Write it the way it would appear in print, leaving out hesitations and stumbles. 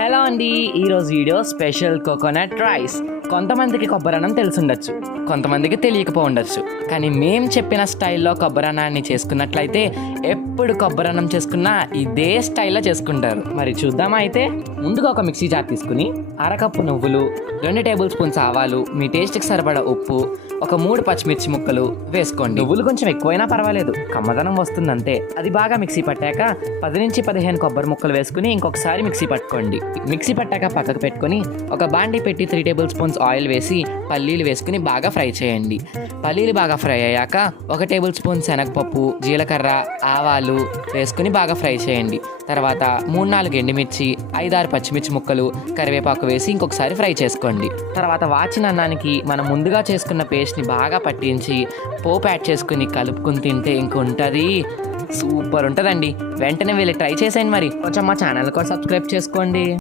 Hello అండి, ఈరోజు video special coconut rice. కొంతమందికి కొబ్బరన్నం తెలుసుండొచ్చు, కొంతమందికి తెలియకపో ఉండొచ్చు. కానీ మేము చెప్పిన స్టైల్లో కొబ్బరన్నాన్ని చేసుకున్నట్లయితే ఎప్పుడు కొబ్బరన్నం చేసుకున్నా ఇదే స్టైల్లో చేసుకుంటారు. మరి చూద్దామా అయితే. ముందుగా ఒక మిక్సీ జార్ తీసుకుని అరకప్పు నువ్వులు, 2 టేబుల్ స్పూన్స్ ఆవాలు, మీ టేస్ట్కి సరిపడా ఉప్పు, ఒక 3 పచ్చిమిర్చి ముక్కలు వేసుకోండి. నువ్వులు కొంచెం ఎక్కువైనా పర్వాలేదు, కమ్మదనం వస్తుందంతే. అది బాగా మిక్సీ పట్టాక 10 నుంచి 15 కొబ్బరి ముక్కలు వేసుకుని ఇంకొకసారి మిక్సీ పట్టుకోండి. మిక్సీ పట్టాక పక్కకు పెట్టుకొని ఒక బాండీ పెట్టి 3 టేబుల్ స్పూన్స్ ఆయిల్ వేసి పల్లీలు వేసుకుని బాగా ఫ్రై చేయండి. పల్లీలు బాగా ఫ్రై అయ్యాక 1 టేబుల్ స్పూన్ శనగపప్పు, జీలకర్ర, ఆవాలు వేసుకుని బాగా ఫ్రై చేయండి. తర్వాత 3-4 ఎండుమిర్చి, 5-6 పచ్చిమిర్చి ముక్కలు, కరివేపాకు వేసి ఇంకొకసారి ఫ్రై చేసుకోండి. తర్వాత వాచిన అన్నానికి మనం ముందుగా చేసుకున్న పేస్ట్ని బాగా పట్టించి పోపు యాడ్ చేసుకుని కలుపుకుని తింటే ఇంకొంటుంది, సూపర్ ఉంటుందండి. వెంటనే వెళ్ళి ట్రై చేసేయండి. మరి కొంచెం మా ఛానల్ కూడా సబ్స్క్రైబ్ చేసుకోండి.